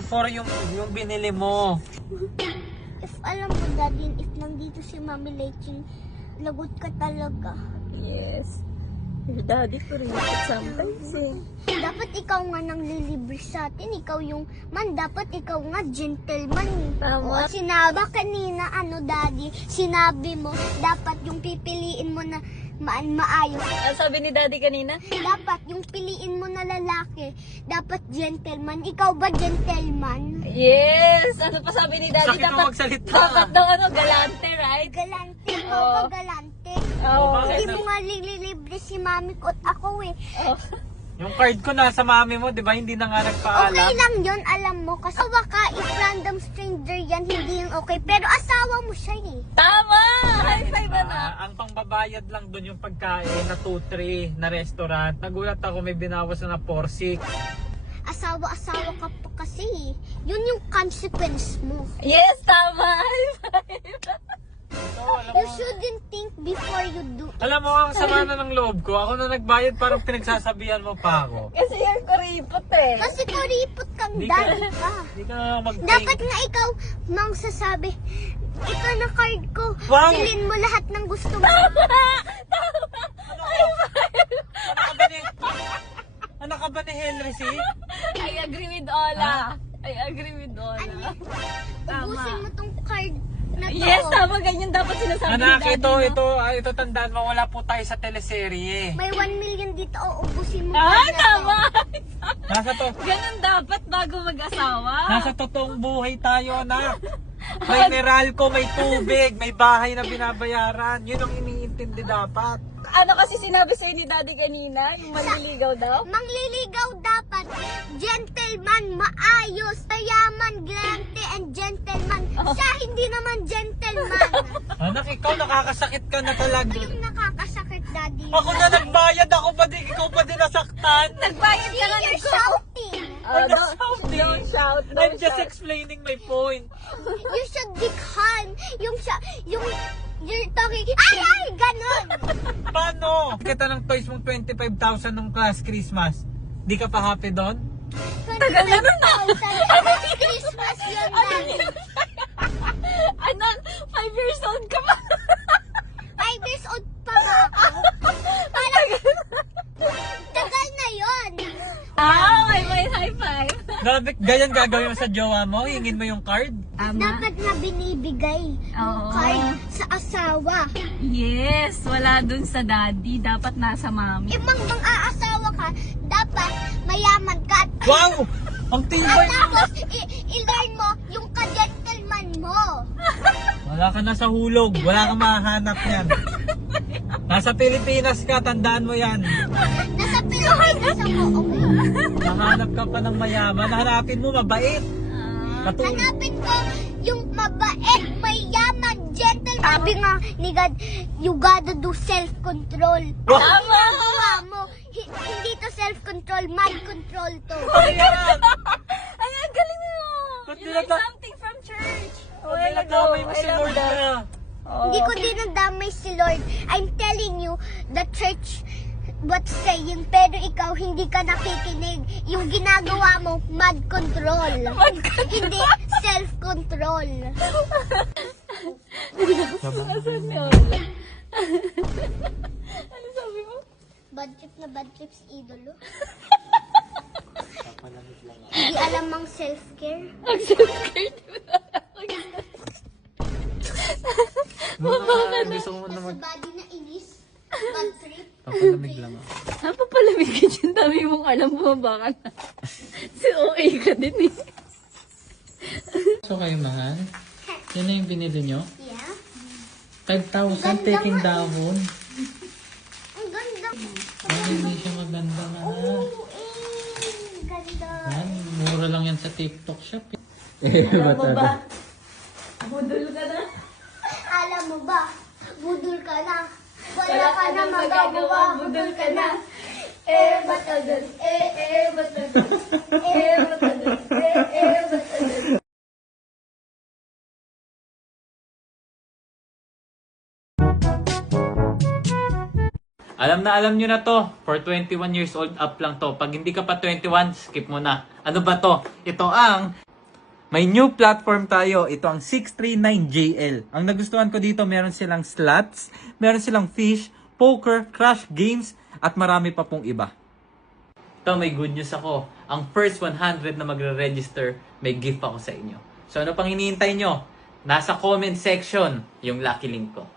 For yung binili mo. If alam mo, Daddy, if nandito si Mami Leching, lagot ka talaga. Yes. Your daddy ko rin sometimes eh. Dapat ikaw nga nang lilibre sa atin. Ikaw yung dapat ikaw nga gentleman. Tama. O, sinabi kanina, Daddy, sinabi mo, dapat yung pipiliin mo na maayos. Ang sabi ni daddy kanina? Dapat yung piliin mo na lalaki, dapat gentleman. Ikaw ba gentleman? Yes! Ano pa sabi ni daddy? Sakit mo magsalita. Dapat daw galante, right? Galante. Ikaw Oo. ba galante? Oh, bakit? Hindi mo nga lilibre si Mami ko at ako eh. Oh. Yung card ko nasa mami mo, di ba? Hindi na nga Okay nagpaalam. lang yun, alam mo. Kasi baka if random stranger yan, hindi yung okay. Pero asawa mo siya eh. Tama! High five na! Ang pangbabayad lang dun yung pagkain na 2-3 na restaurant. Nagulat ako may binawas na 4-6. Asawa-asawa ka pa kasi eh. Yun yung consequence mo. Yes, tama! High five! You shouldn't think before you do. Alam mo, ang sama na ng loob ko. Ako na nagbayad, parang pinagsasabihan mo pa ako. Kasi yung kuripot eh. Kasi kuripot kang Di ka- daddy ka. Hindi ka mag-think. Dapat nga ikaw mang sasabi, ito na card ko. Wow! Bilhin mo lahat ng gusto mo. Anak ka ba ni Henry C? I agree with Ola. I agree with Ola. Ubusin mo tong card na to. Yes, tama. Ganyan dapat sinasabi Anak, ni daddy. ito tandaan mo, wala po tayo sa teleserye. May 1 million dito. Ubusin mo Ah, card na to. tama! Nasa to, Ganun dapat bago mag-asawa. nasa totoong buhay tayo, anak. May Meralco, may tubig, may bahay na binabayaran. Yun ang iniintindi dapat. Ano kasi sinabi sa'yo ni daddy kanina? Yung manliligaw daw? Mangliligaw dapat. Gentleman, maayos, mayaman, galante, and gentleman. Siya hindi naman gentleman. Anak, ikaw nakakasakit ka na talaga. Yung nakakasakit, Daddy. Ako na nagbayad, ikaw pa din nasaktan. Nagbayad ka na You're shouting. I'm not shouting. Don't shout. I'm Don't just shout. explaining my point. You should decline. You're talking, ay, ganon. Paano? Kita ng toys mong 25,000 nung class Christmas. Di ka pa happy doon? Tagal na nun ah. 25,000. Christmas yun, Daddy. Anak, 5 years old ka pa. 5 years old pa nga ako. Parang, tagal na yun. Okay, may high five. Grabe, ganyan gagawin mo sa jowa mo? Hingin mo yung card? Dapat na binibigay yung Oo. card sa asawa. Yes, wala dun sa daddy. Dapat nasa mami. Mang aasawa ka, dapat mayaman ka. At Wow! Ang tibay! tapos, i-learn mo yung ka-gentleman mo. Wala ka na sa hulog. Wala kang mahanap yan. Nasa Pilipinas ka, tandaan mo yan. Nasa Pilipinas ako, okay? Mahanap ka pa ng mayaman. Hanapin mo, mabait. Katulad. Hanapin ko yung mabait, mayaman, gentleman. Sabi nga ni God, you gotta do self-control. Wow! Ang ginagawa mo, hindi to self-control, mind control to. Ayan! Ay, ang galing mo. Ba't You learned nilata- something from church. Huwag nagdamay mo si Lord na. Hindi ko dinadamay si Lord. I'm telling you, the church what's saying, pero ikaw hindi ka nakikinig. Yung ginagawa mo, mad control. Hindi self-control. Nasaan si Ola? Ano sabi mo? Bad trip na bad trips, idolo. Hindi alam ang self-care. Ang self-care. Gusto ko Sa body na inis. Bad trip. Papalamig lang ako. Napapalamig ka dyan. Dami mong alam mo baka na. Si OA ka din eh. So kayo mahal, yun na yung binili nyo? Yeah. 5,000 taking dahon. Ang ganda. Ay, hindi siya maganda na. Ganda. Yan, mura lang yan sa TikTok shop. Alam mo ba? Budol ka na. Alam mo ba, budol ka na. Wala ka na magagawa, budol ka na. Matagal, matagal, matagal, matagal. Alam nyo na to. For 21 years old up lang to. Pag hindi ka pa 21, skip mo na. Ano ba to? Ito ang May new platform tayo. Ito ang 639JL. Ang nagustuhan ko dito, meron silang slots, meron silang fish, poker, crash games, at marami pa pong iba. Ito, may good news ako. Ang first 100 na magre-register, may gift ako sa inyo. So ano pang hinihintay nyo? Nasa comment section yung lucky link ko.